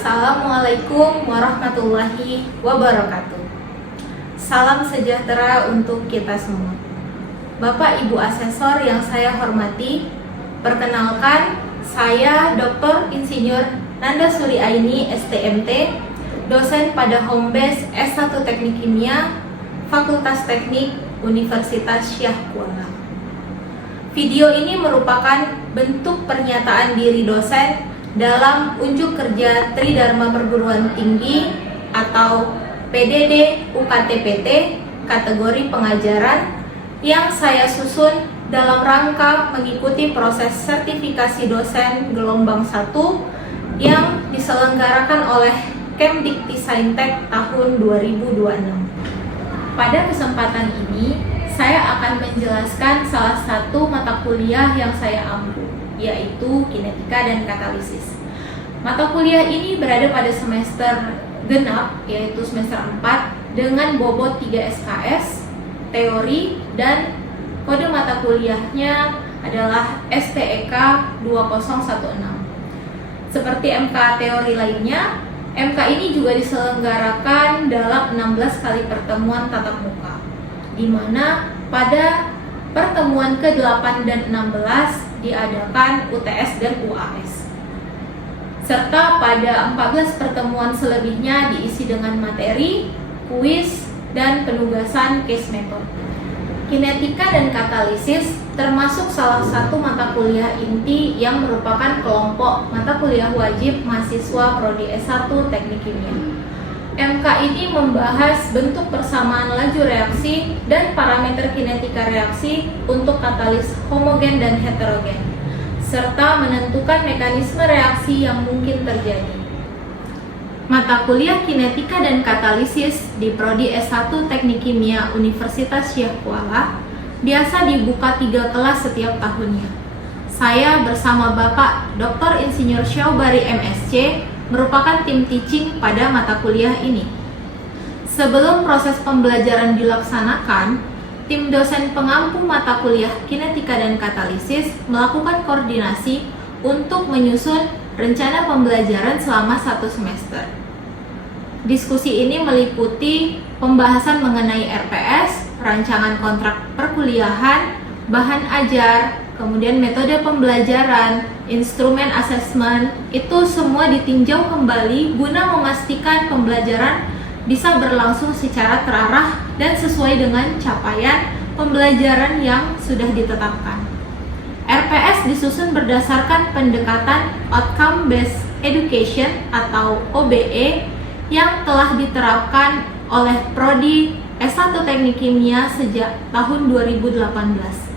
Assalamualaikum warahmatullahi wabarakatuh. Salam sejahtera untuk kita semua. Bapak Ibu Asesor yang saya hormati, perkenalkan saya Dr. Insinyur Nanda Suri Aini STMT, dosen pada Home Base S1 Teknik Kimia, Fakultas Teknik Universitas Syah Kuala. Video ini merupakan bentuk pernyataan diri dosen dalam unjuk kerja Tridharma Perguruan Tinggi atau PDD UKT-PT kategori pengajaran yang saya susun dalam rangka mengikuti proses sertifikasi dosen gelombang 1 yang diselenggarakan oleh Kemdikti-Saintek tahun 2026. Pada kesempatan ini, saya akan menjelaskan salah satu mata kuliah yang saya ambil, yaitu kinetika dan katalisis. Mata kuliah ini berada pada semester genap, yaitu semester 4, dengan bobot 3 SKS, teori, dan kode mata kuliahnya adalah STEK 2016. Seperti MK teori lainnya, MK ini juga diselenggarakan dalam 16 kali pertemuan tatap muka, di mana pada pertemuan ke-8 dan 16 diadakan UTS dan UAS. Serta pada 14 pertemuan selebihnya diisi dengan materi, kuis, dan penugasan case method. Kinetika dan katalisis termasuk salah satu mata kuliah inti yang merupakan kelompok mata kuliah wajib mahasiswa Prodi S1 Teknik Kimia. MK ini membahas bentuk persamaan laju reaksi dan parameter kinetika reaksi untuk katalis homogen dan heterogen, serta menentukan mekanisme reaksi yang mungkin terjadi. Mata kuliah kinetika dan katalisis di Prodi S1 Teknik Kimia Universitas Syah Kuala biasa dibuka 3 kelas setiap tahunnya. Saya bersama Bapak Dr. Insinyur Syaubari MSc merupakan tim teaching pada mata kuliah ini. Sebelum proses pembelajaran dilaksanakan, tim dosen pengampu mata kuliah kinetika dan katalisis melakukan koordinasi untuk menyusun rencana pembelajaran selama 1 semester. Diskusi ini meliputi pembahasan mengenai RPS, rancangan kontrak perkuliahan, bahan ajar, kemudian metode pembelajaran, instrumen asesmen, itu semua ditinjau kembali guna memastikan pembelajaran bisa berlangsung secara terarah dan sesuai dengan capaian pembelajaran yang sudah ditetapkan. RPS disusun berdasarkan pendekatan Outcome Based Education atau OBE yang telah diterapkan oleh Prodi S1 Teknik Kimia sejak tahun 2018.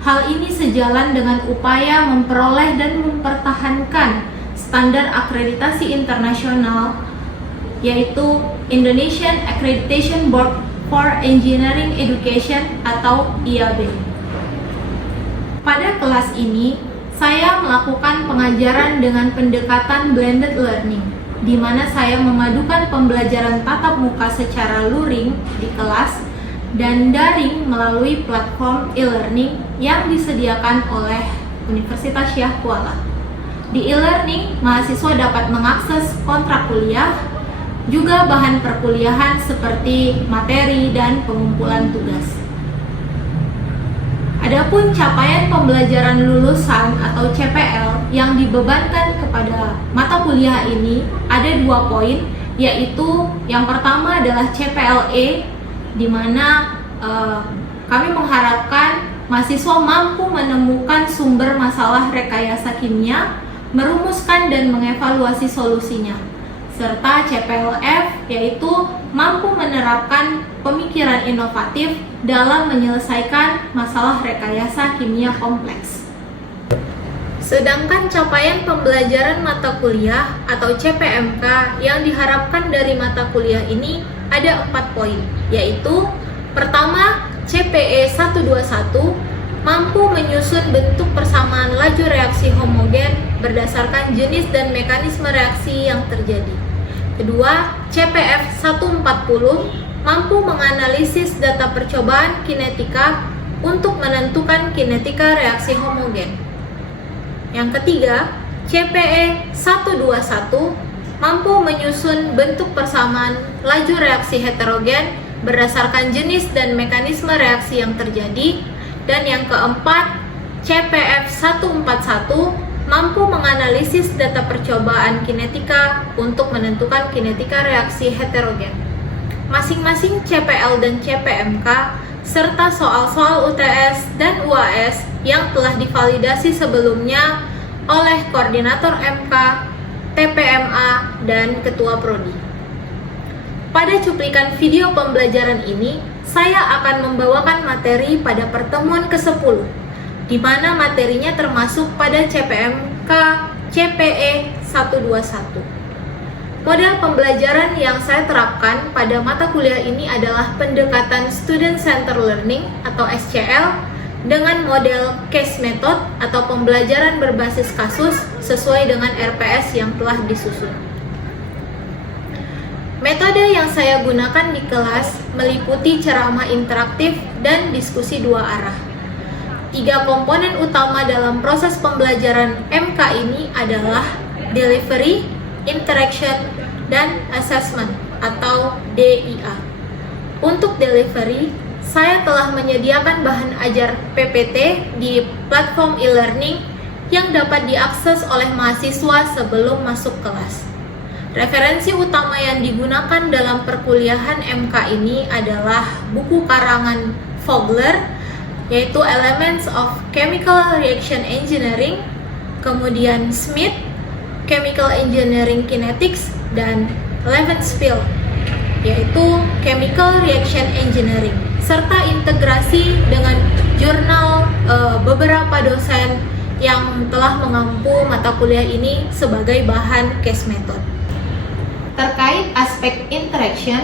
Hal ini sejalan dengan upaya memperoleh dan mempertahankan standar akreditasi internasional, yaitu Indonesian Accreditation Board for Engineering Education atau IAB. Pada kelas ini, saya melakukan pengajaran dengan pendekatan blended learning, di mana saya memadukan pembelajaran tatap muka secara luring di kelas dan daring melalui platform e-learning yang disediakan oleh Universitas Syah Kuala. Di e-learning, mahasiswa dapat mengakses kontrak kuliah, juga bahan perkuliahan seperti materi dan pengumpulan tugas. Adapun capaian pembelajaran lulusan atau CPL yang dibebankan kepada mata kuliah ini ada 2 poin, yaitu yang pertama adalah CPLE, di mana kami mengharapkan mahasiswa mampu menemukan sumber masalah rekayasa kimia, merumuskan dan mengevaluasi solusinya, serta CPLF yaitu mampu menerapkan pemikiran inovatif dalam menyelesaikan masalah rekayasa kimia kompleks. Sedangkan capaian pembelajaran mata kuliah atau CPMK yang diharapkan dari mata kuliah ini ada 4 poin, yaitu pertama, CPE 121 mampu menyusun bentuk persamaan laju reaksi homogen berdasarkan jenis dan mekanisme reaksi yang terjadi. Kedua, CPF 140 mampu menganalisis data percobaan kinetika untuk menentukan kinetika reaksi homogen. Yang ketiga, CPE 121 mampu menyusun bentuk persamaan laju reaksi heterogen berdasarkan jenis dan mekanisme reaksi yang terjadi. Dan yang keempat, CPF 141 mampu menganalisis data percobaan kinetika untuk menentukan kinetika reaksi heterogen. Masing-masing CPL dan CPMK serta soal-soal UTS dan UAS yang telah divalidasi sebelumnya oleh koordinator MK, TPMA, dan Ketua Prodi. Pada cuplikan video pembelajaran ini, saya akan membawakan materi pada pertemuan ke-10, di mana materinya termasuk pada CPMK CPE 121. Model pembelajaran yang saya terapkan pada mata kuliah ini adalah pendekatan Student Centered Learning atau SCL dengan model case method atau pembelajaran berbasis kasus sesuai dengan RPS yang telah disusun. Metode yang saya gunakan di kelas meliputi ceramah interaktif dan diskusi dua arah. 3 komponen utama dalam proses pembelajaran MK ini adalah delivery, interaction, dan assessment atau DIA. Untuk delivery, saya telah menyediakan bahan ajar PPT di platform e-learning yang dapat diakses oleh mahasiswa sebelum masuk kelas. Referensi utama yang digunakan dalam perkuliahan MK ini adalah buku karangan Vogler, yaitu Elements of Chemical Reaction Engineering, kemudian Smith, Chemical Engineering Kinetics, dan Levenspiel, yaitu Chemical Reaction Engineering, serta integrasi dengan jurnal beberapa dosen yang telah mengampu mata kuliah ini sebagai bahan case method. Terkait aspek interaction,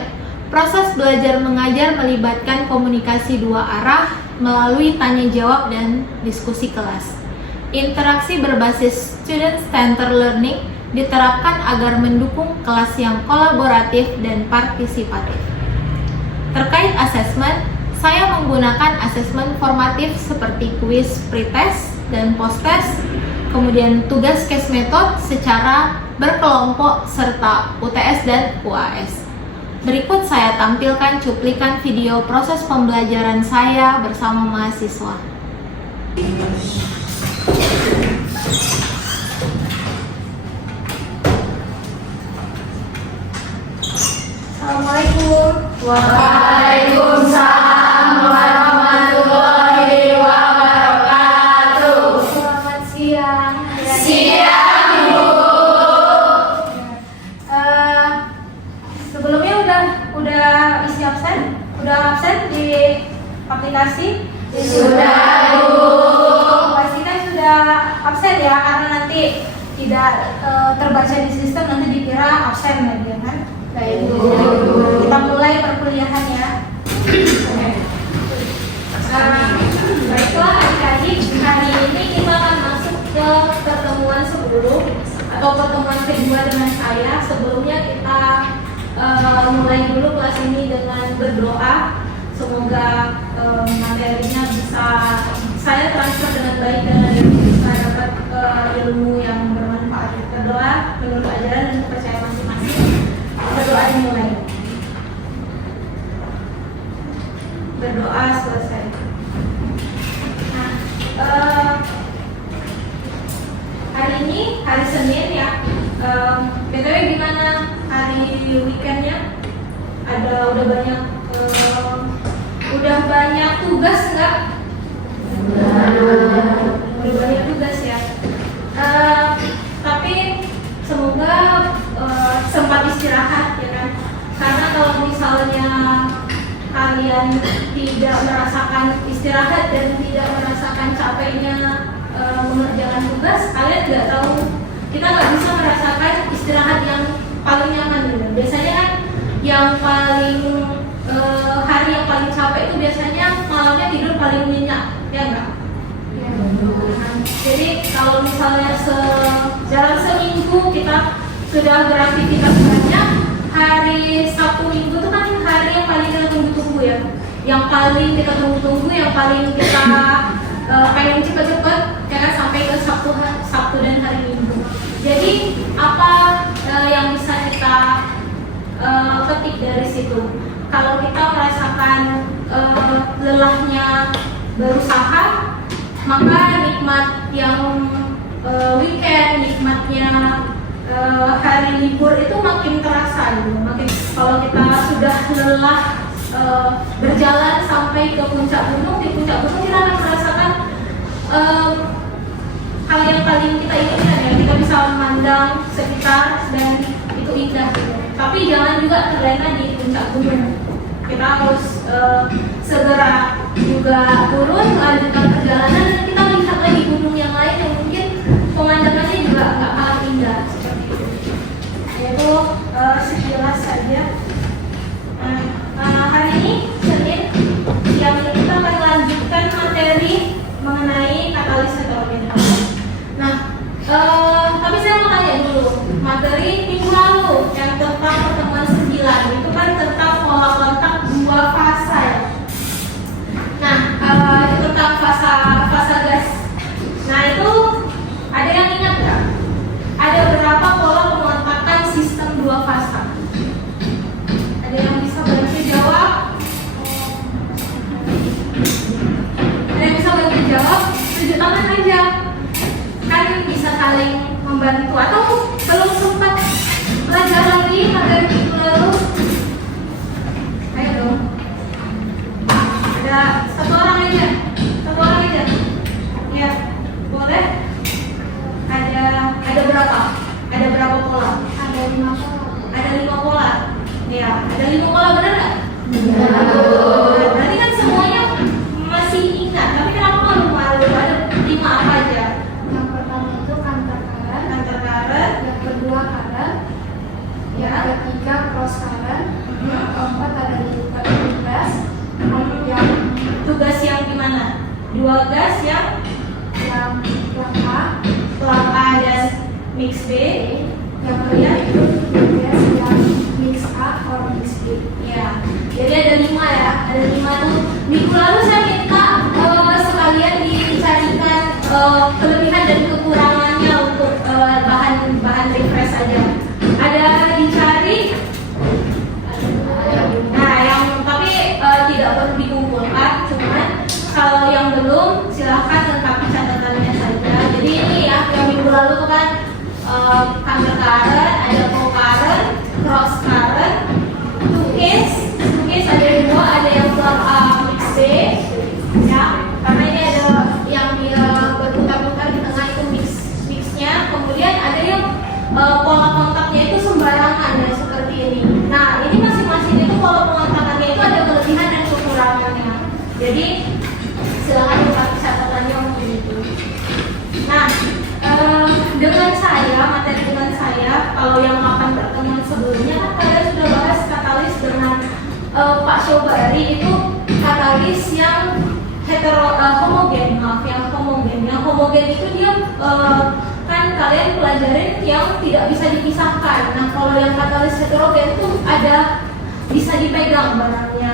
proses belajar mengajar melibatkan komunikasi dua arah melalui tanya jawab dan diskusi kelas. Interaksi berbasis student-centered learning diterapkan agar mendukung kelas yang kolaboratif dan partisipatif. Terkait asesmen, saya menggunakan asesmen formatif seperti kuis pretest dan post-test, kemudian tugas case method secara berkelompok, serta UTS dan UAS. Berikut saya tampilkan cuplikan video proses pembelajaran saya bersama mahasiswa. Assalamualaikum. Waalaikumsalam warahmatullahi wabarakatuh. Selamat siang. Siang, Bu. Sebelumnya udah isi absen? Udah absen di aplikasi? Sudah, Bu. Pastikan sudah absen ya, karena nanti tidak terbaca di sistem, nanti dikira absen lagi ya kan? Baik, Bu. Kita mulai perkuliahan ya. Baiklah adik-adik, hari ini kita akan masuk ke pertemuan sebelum atau pertemuan kedua dengan saya. Sebelumnya kita mulai dulu kelas ini dengan berdoa. Semoga materinya bisa saya transfer dengan baik dan bisa dapat ilmu yang bermanfaat. Berdoa menurut ajaran dan kepercayaan masing-masing. Berdoa dimulai. Berdoa selesai. Nah, hari ini hari Senin ya. BTW gimana hari weekendnya? Udah banyak tugas nggak? Udah banyak tugas ya. Tapi semoga sempat istirahat ya kan. Karena kalau misalnya kalian tidak merasakan istirahat dan tidak merasakan capeknya mengerjakan tugas, kalian nggak tahu, kita nggak bisa merasakan istirahat yang paling nyaman gitu. Biasanya kan yang paling hari yang paling capek itu biasanya malamnya tidur paling nyenyak, ya enggak? Ya. Jadi kalau misalnya dalam seminggu kita sudah beraktivitas banyak, hari Sabtu Minggu itu kan hari yang paling kita tunggu-tunggu ya, yang paling kita tunggu-tunggu, yang paling kita pengen cepet-cepet ya kan, sampai ke Sabtu dan hari Minggu. Jadi apa yang bisa kita petik dari situ? Kalau kita merasakan lelahnya berusaha, maka nikmat yang weekend, nikmatnya hari libur itu makin terasa gitu. Makin kalau kita sudah lelah berjalan sampai ke puncak gunung, di puncak gunung kita akan merasakan hal yang paling kita inginkan ya, kita bisa memandang sekitar dan itu indah gitu. Tapi jangan juga terlena di puncak gunung. Kita harus segera juga turun, melanjutkan perjalanan, dan kita lihat lagi gunung yang lain yang mungkin pemandangannya juga nggak kalah indah seperti itu. Yaitu sekilas saja. Hari ini Senin yang kita akan lanjutkan materi mengenai katalis heterogen. Nah, tapi saya mau tanya dulu, materi minggu lalu yang tentang pertemuan 9 itu kan tentang pola kontak dua fasa ya. Nah, itu tentang fasa gas. Nah, itu ada yang ingat nggak? Ada berapa pola pengontakan sistem dua fasa? Ada yang bisa bantu jawab? Ada yang bisa bantu jawab? Tunjuk tangan aja. Kan bisa saling membantu. Atau belum sempat belajar lagi materi minggu lalu? Ayo dong. Ada satu orang aja. Ya, boleh. Ada berapa? Ada berapa pola? Ada 5 pola. Ada 5 pola. Ya, ada 5 pola, benar nggak? Benar. Berarti kan semuanya masih ingat. Tapi kenapa malu-malu? Ada 5 apa aja? Yang pertama itu counter current, yang kedua current, yang ketiga cross current, yang keempat ada tugas, yang Tugas yang gimana? 2 gas yang plug A, dan mix B. yang kemudian gas yang mix A or mix B. Ya, jadi ada 5 ya. Ada 5 tuh. Minggu lalu saya minta sekalian dicarikan kelebihan dan kekurangannya untuk bahan refresh aja. Ada dicari. Nah, yang tapi tidak perlu dikumpulkan, cuman kalau yang belum silahkan lengkapi catatannya saja. Jadi ini ya, yang minggu lalu tuh kan counter current, ada co-current, cross current, two case ada 2, ada yang plug A mix B, ya, karena ini ada yang dia berputar-putar di tengah itu mixnya. Kemudian ada yang pola kontaknya itu sembarangan ya, seperti ini. Nah, ini masing-masing itu pola pengontakannya itu ada kelebihan dan kekurangannya. Jadi silakan dipakai catatannya untuk itu. Nah, materi dengan saya, kalau yang 8 pertemuan sebelumnya kan kalian sudah bahas katalis dengan Pak Sobari, itu katalis yang homogen. Yang homogen itu dia kan kalian pelajarin yang tidak bisa dipisahkan. Nah, kalau yang katalis heterogen itu ada bisa dipegang barangnya.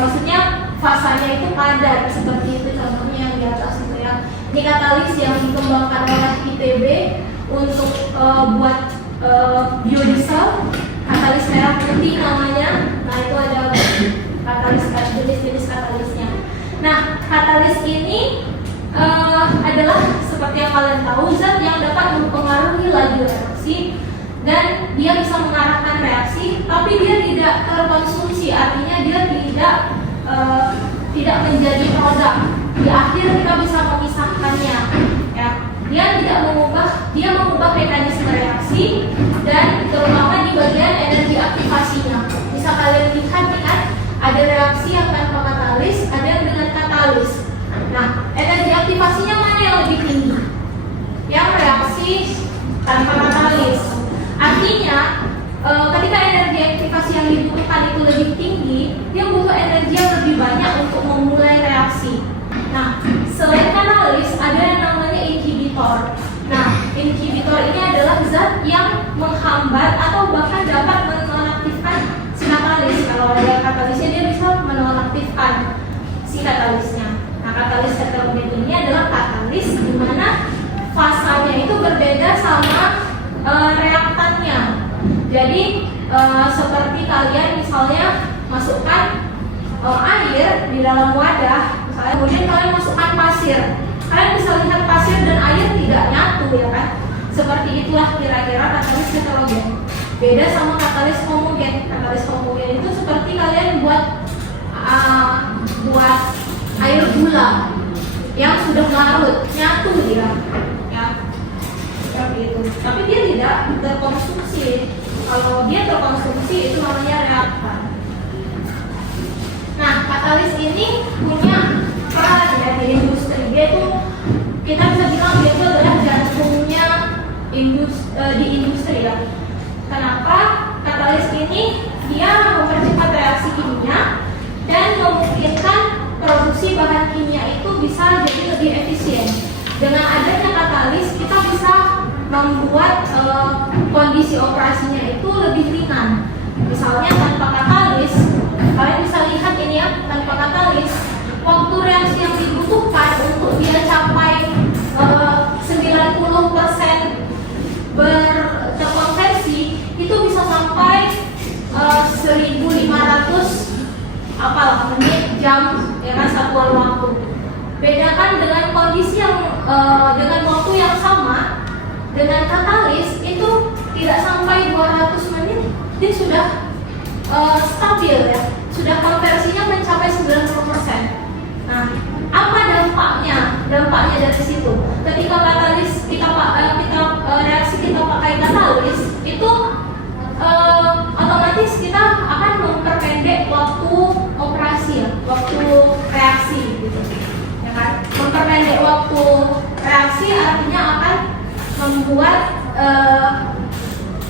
Maksudnya fasanya itu padat seperti itu, contohnya yang di atas itu ya. Ini katalis yang dikembangkan oleh ITB untuk buat biodiesel, katalis merah putih namanya. Nah, itu ada jenis-jenis katalisnya. Nah, katalis ini adalah seperti yang kalian tahu, zat yang dapat mempengaruhi laju reaksi dan dia bisa mengarahkan reaksi, tapi dia tidak terkonsumsi, artinya dia tidak menjadi produk. Di akhir kita bisa memisahkannya, ya. Dia mengubah mekanisme reaksi dan terutama di bagian energi aktivasinya. Bisa kalian lihat kan, ada reaksi yang tanpa katalis, ada yang dengan katalis. Nah, energi aktivasinya mana yang lebih tinggi? Yang reaksi tanpa katalis. Artinya, ketika energi aktivasi yang dibutuhkan itu lebih tinggi, dia butuh energi yang lebih banyak untuk memulai reaksi. Nah, selain katalis, ada yang namanya inhibitor. Nah, inhibitor ini adalah zat yang menghambat atau bahkan dapat menonaktifkan si katalis. Kalau ada katalisnya, dia bisa menonaktifkan si katalisnya. Nah, katalis heterogen ini adalah katalis di mana reaktannya. Jadi seperti kalian misalnya masukkan air di dalam wadah, misalnya, kemudian kalian masukkan pasir. Kalian bisa lihat pasir dan air tidak nyatu, ya kan? Seperti itulah kira-kira katalis heterogen. Beda sama katalis homogen. Katalis homogen itu seperti kalian buat air gula yang sudah larut, nyatu dia, ya, seperti itu. Tapi dia tidak terkonstruksi. Kalau dia terkonstruksi itu namanya reaktan. Nah, katalis ini punya peran ya di industri. Dia itu kita bisa bilang dia itu adalah jantungnya di industri ya. Kenapa? Katalis ini dia mempercepat reaksi kimia dan memungkinkan produksi bahan kimia itu bisa jadi lebih efisien. Dengan adanya katalis kita bisa membuat kondisi operasinya itu lebih ringan. Misalnya tanpa katalis, kalian bisa lihat ini ya, tanpa katalis waktu reaksi yang dibutuhkan untuk dia capai 90% terkonversi itu bisa sampai 1500 menit, jam, ya kan, satuan waktu. Bedakan dengan kondisi yang dengan waktu yang sama dengan katalis itu tidak sampai 200 menit dia sudah stabil ya, sudah konversinya mencapai 90%. Nah, apa dampaknya? Dampaknya dari situ. Ketika katalis reaksi kita pakai katalis itu otomatis kita akan memperpendek waktu operasi ya, waktu reaksi gitu. Ya kan? Memperpendek waktu reaksi artinya akan membuat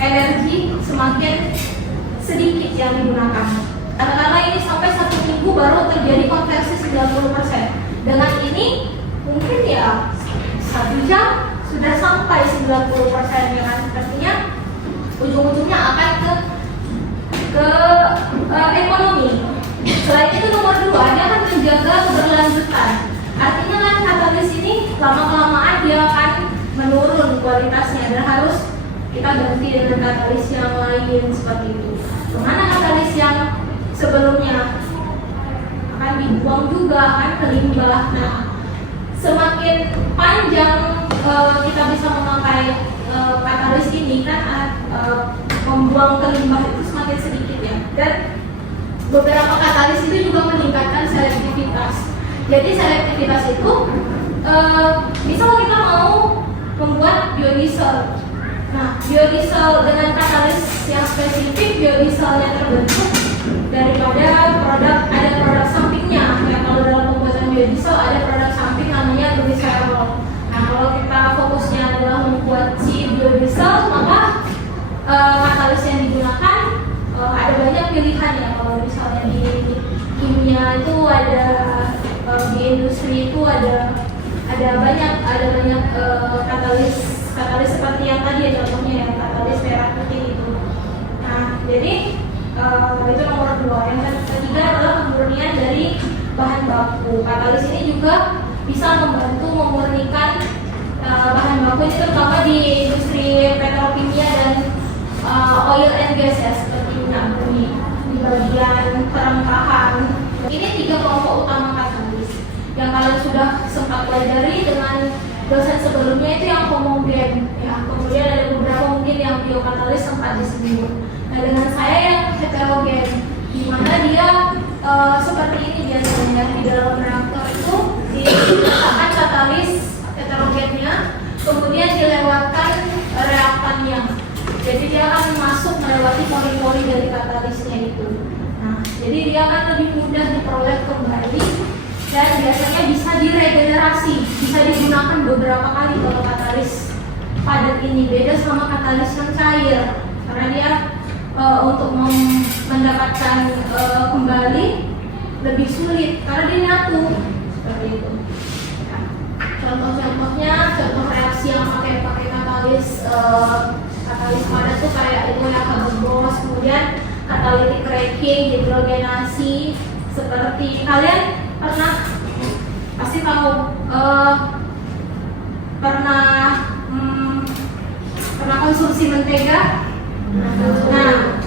energi semakin sedikit yang digunakan. Karena ini sampai 1 minggu baru terjadi konversi 90%. Dengan ini mungkin ya 1 jam sudah sampai 90% ya kan. Artinya ujung-ujungnya akan ke ekonomi. Selain itu nomor 2, dia akan menjaga keberlanjutan. Artinya kan katalis ini lama-kelamaan dia akan menurun kualitasnya dan harus kita ganti dengan katalis yang lain seperti itu. Kemana katalis yang sebelumnya akan dibuang juga kan ke limbah. Nah, semakin panjang kita bisa memakai katalis ini kan membuang ke limbah itu semakin sedikit ya. Dan beberapa katalis itu juga meningkatkan selektivitas. Jadi selektivitas itu misal kita mau membuat biodiesel. Nah, biodiesel dengan katalis yang spesifik, biodieselnya terbentuk daripada ada produk sampingnya. Ya, kalau dalam pembuatan biodiesel ada produk samping namanya gliserol. Nah, kalau kita fokusnya adalah membuat si biodiesel, maka katalis yang digunakan ada banyak pilihan ya. Kalau misalnya di kimia itu ada, di industri itu ada banyak katalis seperti yang tadi ya, contohnya ya, katalis merah putih itu. Nah, jadi itu nomor 2. Yang ketiga adalah kemurnian dari bahan baku. Katalis ini juga bisa membantu memurnikan bahan baku ini, terutama di industri petrokimia dan oil and gas ya, seperti minyak bumi, di bagian perengkahan. Ini 3 kelompok utama katalis yang kalian sudah sempat pelajari dengan dosen sebelumnya, itu yang homogen ya. Kemudian ada beberapa mungkin yang biokatalis sempat disebut. Nah, dengan saya yang heterogen, di mana dia seperti ini biasanya di dalam reaktor itu diletakkan katalis heterogennya, kemudian dilewatkan reaktannya. Jadi dia akan masuk melewati pori-pori dari katalisnya itu. Nah, jadi dia akan lebih mudah diperoleh kembali dan biasanya bisa diregenerasi, bisa digunakan beberapa kali kalau katalis padat ini. Beda sama katalis yang cair, karena dia untuk mendapatkan kembali lebih sulit karena dia nyatu seperti itu. Contoh-contohnya, contoh reaksi yang pakai katalis padat tuh kayak itu ya, Haber-Bosch, kemudian catalytic cracking, hidrogenasi. Seperti kalian pasti tahu pernah konsumsi mentega? Nah,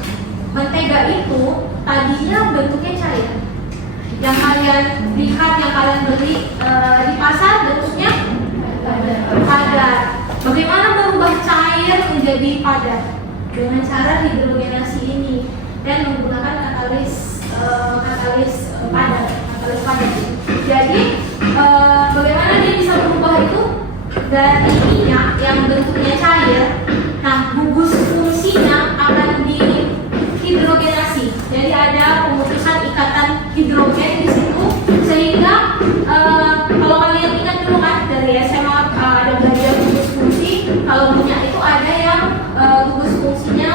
mentega itu tadinya bentuknya cair. Yang kalian lihat, yang kalian beli di pasar bentuknya padat. Bagaimana merubah cair menjadi padat? Dengan cara hidrogenasi ini dan menggunakan katalis padat. Jadi bagaimana dia bisa berubah itu dari minyak yang bentuknya cair? Nah, gugus fungsinya akan dihidrogenasi. Jadi ada pemutusan ikatan hidrogen di situ, sehingga kalau kalian ingat dulu kan dari SMA ada belajar gugus fungsi. Kalau minyak itu ada yang gugus fungsinya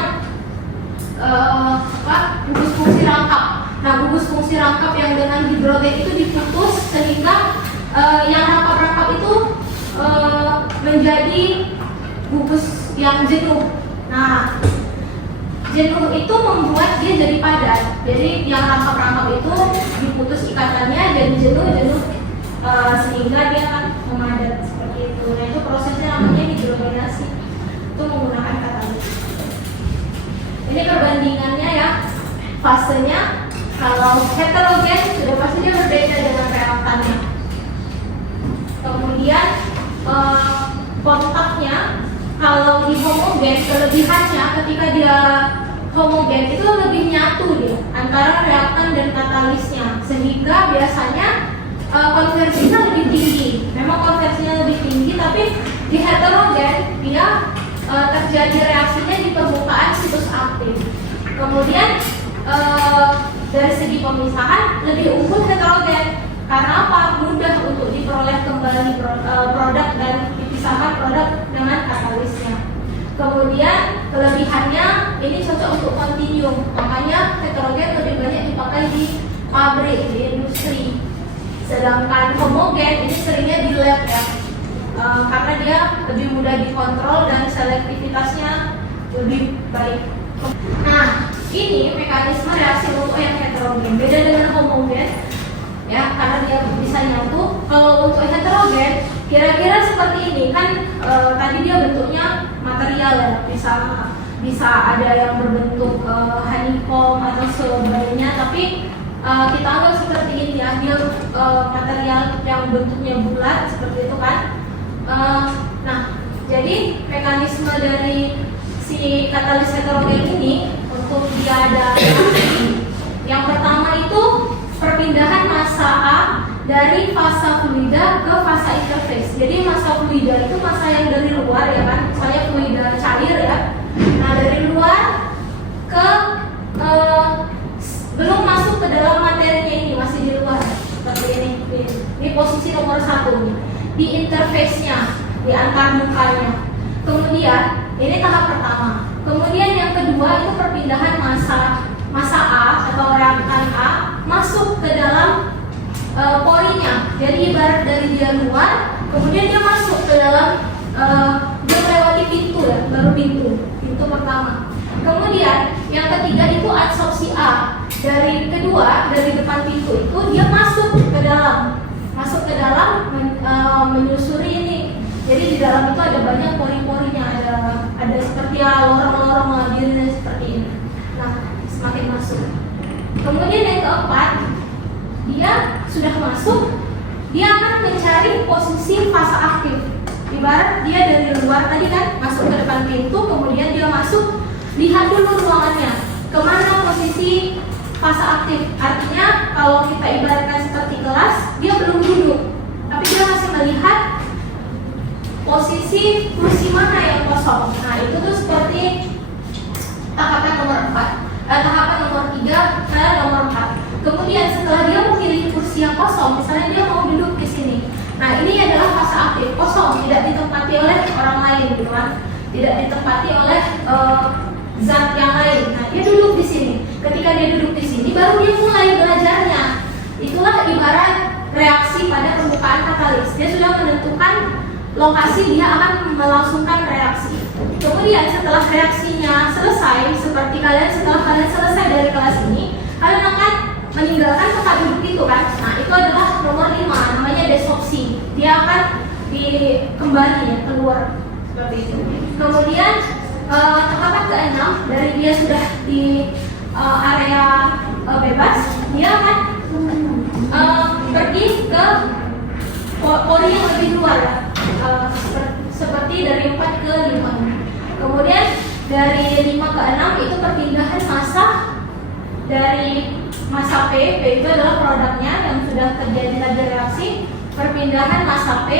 gugus fungsi rangkap. Nah, gugus fungsi rangkap yang dengan hidrogen itu diputus sehingga yang rangkap-rangkap itu menjadi gugus yang jenuh. Nah, jenuh itu membuat dia jadi padat. Jadi yang rangkap-rangkap itu diputus ikatannya jadi jenuh sehingga dia akan memadat seperti itu. Nah, itu prosesnya namanya hidrogenasi. Itu menggunakan katalis. Ini perbandingannya ya, fasenya. Kalau heterogen sudah pastinya berbeda dengan reaktannya. Kemudian kontaknya, kalau di homogen kelebihannya ketika dia homogen itu lebih nyatu dia antara reaktan dan katalisnya, sehingga biasanya konversinya lebih tinggi. Memang konversinya lebih tinggi, tapi di heterogen dia terjadi reaksinya di permukaan situs aktif. Kemudian dari segi pemisahan lebih unggul heterogen. Karena apa? Mudah untuk diperoleh kembali produk dan dipisahkan produk dengan katalisnya. Kemudian kelebihannya ini cocok untuk kontinum. Makanya heterogen lebih banyak dipakai di pabrik, di industri. Sedangkan homogen ini seringnya di lab ya. Karena dia lebih mudah dikontrol dan selektivitasnya lebih baik. Nah, ini mekanisme reaksi untuk yang heterogen. Beda dengan homogen, ya, karena dia bisa nyatu. Kalau untuk heterogen, kira-kira seperti ini kan. Tadi dia bentuknya material ya, bisa ada yang berbentuk honeycomb atau sebagainya. Tapi kita anggap seperti ini ya, dia material yang bentuknya bulat seperti itu kan. Nah, jadi mekanisme dari si katalis heterogen ini untuk dia ada yang pertama itu perpindahan massa A dari fasa fluida ke fasa interface. Jadi massa fluida itu massa yang dari luar ya kan, misalnya fluida cair ya. Nah, dari luar ke belum masuk ke dalam materinya ini, masih di luar seperti ini. Ini posisi nomor 1 nih. Di interface-nya, di antar mukanya. Kemudian ini tahap pertama. Kemudian yang kedua itu perpindahan massa A atau reaktan A masuk ke dalam porinya. Jadi ibarat dari dia luar, kemudian dia masuk ke dalam dia melewati pintu ya, baru pintu pertama. Kemudian yang ketiga itu adsorpsi A. Dari depan pintu itu dia masuk ke dalam menyusuri ini. Jadi di dalam itu ada banyak pori-porinya, ada seperti lorong-lorong labirin seperti ini. Nah, semakin masuk. Kemudian yang keempat, dia sudah masuk, dia akan mencari posisi fase aktif. Ibarat dia dari luar tadi kan masuk ke depan pintu, kemudian dia masuk, lihat dulu ruangannya, kemana posisi fase aktif. Artinya kalau kita ibaratkan seperti kelas, dia belum duduk, tapi dia masih melihat posisi kursi mana yang kosong. Nah, itu tuh seperti tahapan nomor 4, tahapan nomor 3 dan nomor 4. Kemudian setelah dia memilih kursi yang kosong, misalnya dia mau duduk di sini. Nah, ini adalah fase aktif, kosong, tidak ditempati oleh orang lain, gitu kan? Tidak ditempati oleh zat yang lain. Nah, dia duduk di sini. Ketika dia duduk di sini, baru dia mulai belajarnya. Itulah ibarat reaksi pada permukaan katalis. Dia sudah menentukan lokasi dia akan melangsungkan reaksi. Kemudian setelah reaksinya selesai, seperti setelah kalian selesai dari kelas ini, kalian akan meninggalkan tempat duduk itu kan. Nah, itu adalah nomor 5, namanya desorpsi. Dia akan kembali ya, keluar seperti itu. Kemudian tahapan ke-6 dari dia sudah di area bebas, dia akan pergi ke pori yang lebih luar ya. Seperti dari 4 ke 5. Kemudian dari 5 ke 6 itu perpindahan massa dari massa P itu adalah produknya yang sudah terjadi tadi reaksi, perpindahan massa P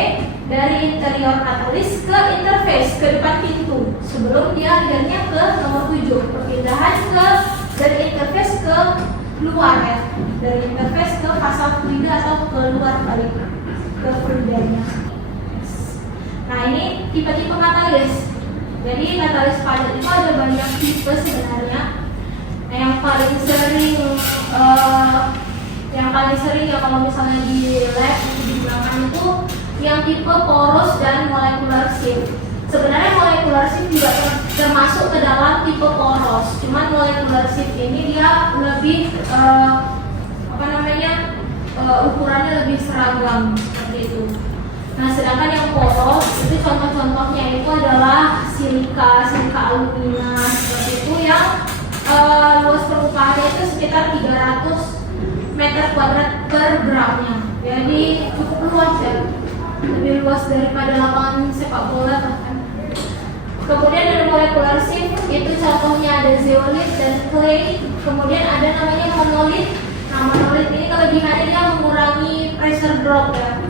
dari interior katalis ke interface, ke depan pintu sebelum dia akhirnya ke nomor 7, perpindahan dari interface ke luar ya, dari interface ke fasa fluida atau ke luar balik ke fluidanya. Nah ini tipe-tipe katalis. Jadi katalis padat itu ada banyak tipe sebenarnya. Nah, yang paling sering ya kalau misalnya di lab itu digunakan itu yang tipe poros dan molecular shift. Sebenarnya molecular shift juga termasuk ke dalam tipe poros. Cuman molecular shift ini dia lebih ukurannya lebih seragam seperti itu. Nah, sedangkan yang poros itu contoh-contohnya itu adalah silika alumina seperti itu yang luas permukaannya itu sekitar 300 meter kuadrat per gramnya. Jadi cukup luas ya, lebih luas daripada lapangan sepak bola bahkan. Kemudian dari molecular shift itu contohnya ada zeolit dan clay. Kemudian ada namanya monolit. Nah, monolit ini kelebihannya dia mengurangi pressure drop ya.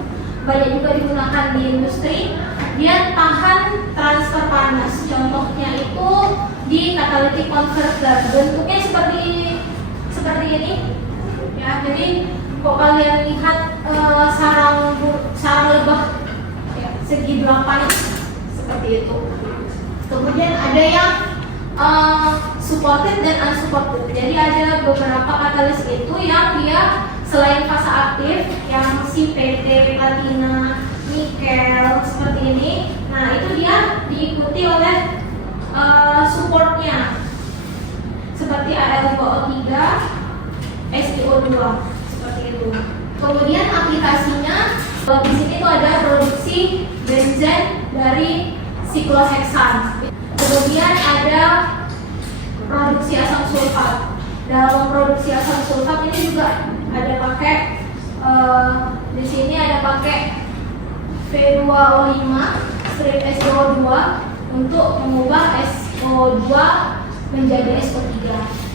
Banyak juga digunakan di industri. Dia tahan transfer panas. Contohnya itu di catalytic converter. Bentuknya seperti ini. Ya, jadi kok kalian lihat sarang lebah ya, segi 8 seperti itu. Kemudian ada yang supported dan unsupported. Jadi ada beberapa katalis itu yang dia selain fasa aktif yang si PT, platina, nikel seperti ini. Nah itu dia diikuti oleh supportnya seperti Al2O3, SiO2 seperti itu. Kemudian aplikasinya di sini tuh ada produksi benzen dari sikloheksan. Kemudian ada produksi asam sulfat. Dalam produksi asam sulfat ini juga ada pakai di sini ada pakai V2O5 strip SO2 untuk mengubah SO2 menjadi SO3.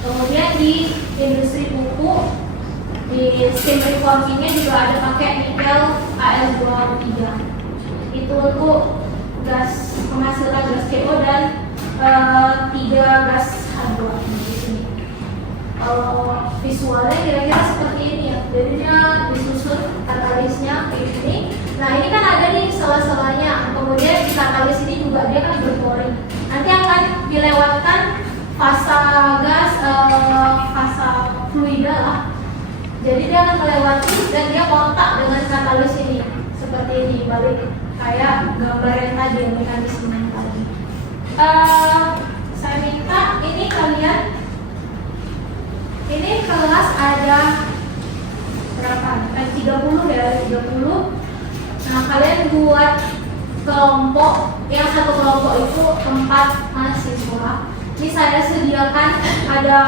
Kemudian di industri pupuk di steam reformingnya juga ada pakai nikel Al2O3. Itu untuk gas menghasilkan gas CO dan 3 gas H2 di sini. Kalau visualnya kira-kira seperti ini ya, jadinya disusun katalisnya kayak gini. Nah ini kan ada nih sela-selanya. Kemudian di katalis ini juga dia kan berporing. Nanti akan dilewatkan fasa gas, fasa fluida lah. Jadi dia akan melewati dan dia kontak dengan katalis ini seperti ini, balik kayak gambar yang tadi, mekanisme yang tadi. Saya minta ini kalian, ini kelas ada berapa? 30 ya, 30. Nah kalian buat kelompok, yang satu kelompok itu 4 mahasiswa. Ini saya sediakan ada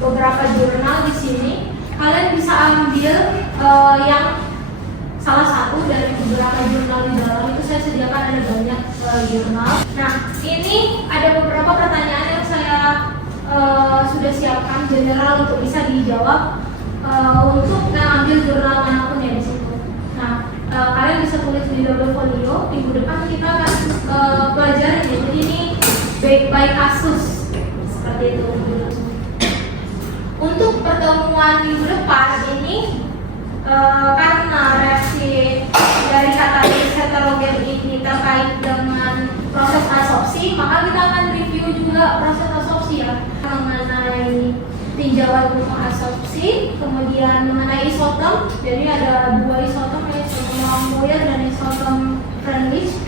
beberapa jurnal di sini. Kalian bisa ambil yang salah satu dari beberapa jurnal di dalam itu. Saya sediakan ada banyak jurnal. Nah ini ada beberapa pertanyaan yang saya sudah siapkan general untuk bisa dijawab untuk ngambil jurnal manapun ya di situ. Nah kalian bisa tulis di double folio. Minggu depan kita akan pelajarin ya. Jadi ini baik by kasus seperti itu. Untuk pertemuan minggu depan ini karena reaksi dari katalis heterogen ini terkait dengan proses adsorpsi, maka kita akan review juga proses adsorpsi ya, mengenai tinjauan bentuk adsorpsi, kemudian mengenai isotom. Jadi ada 2 isotom, isotom Moyer dan isotom Freundlich.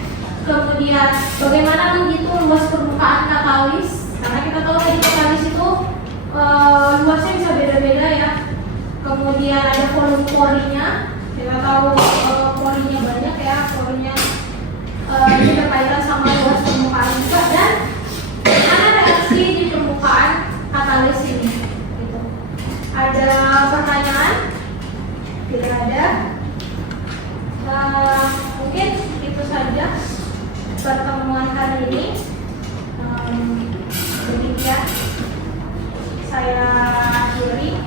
Kemudian bagaimana menghitung luas permukaan katalis, karena kita tahu tadi katalis itu luasnya bisa beda-beda ya. Kemudian ada volume porinya, kita tahu porinya banyak ya, porinya ini berkaitan sama luas permukaan juga. Dan Ada pertanyaan? Tidak ada. Mungkin itu saja pertemuan hari ini. Demikian saya akhiri.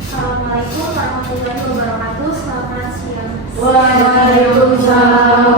Assalamualaikum warahmatullahi wabarakatuh. Selamat siang. Waalaikumsalam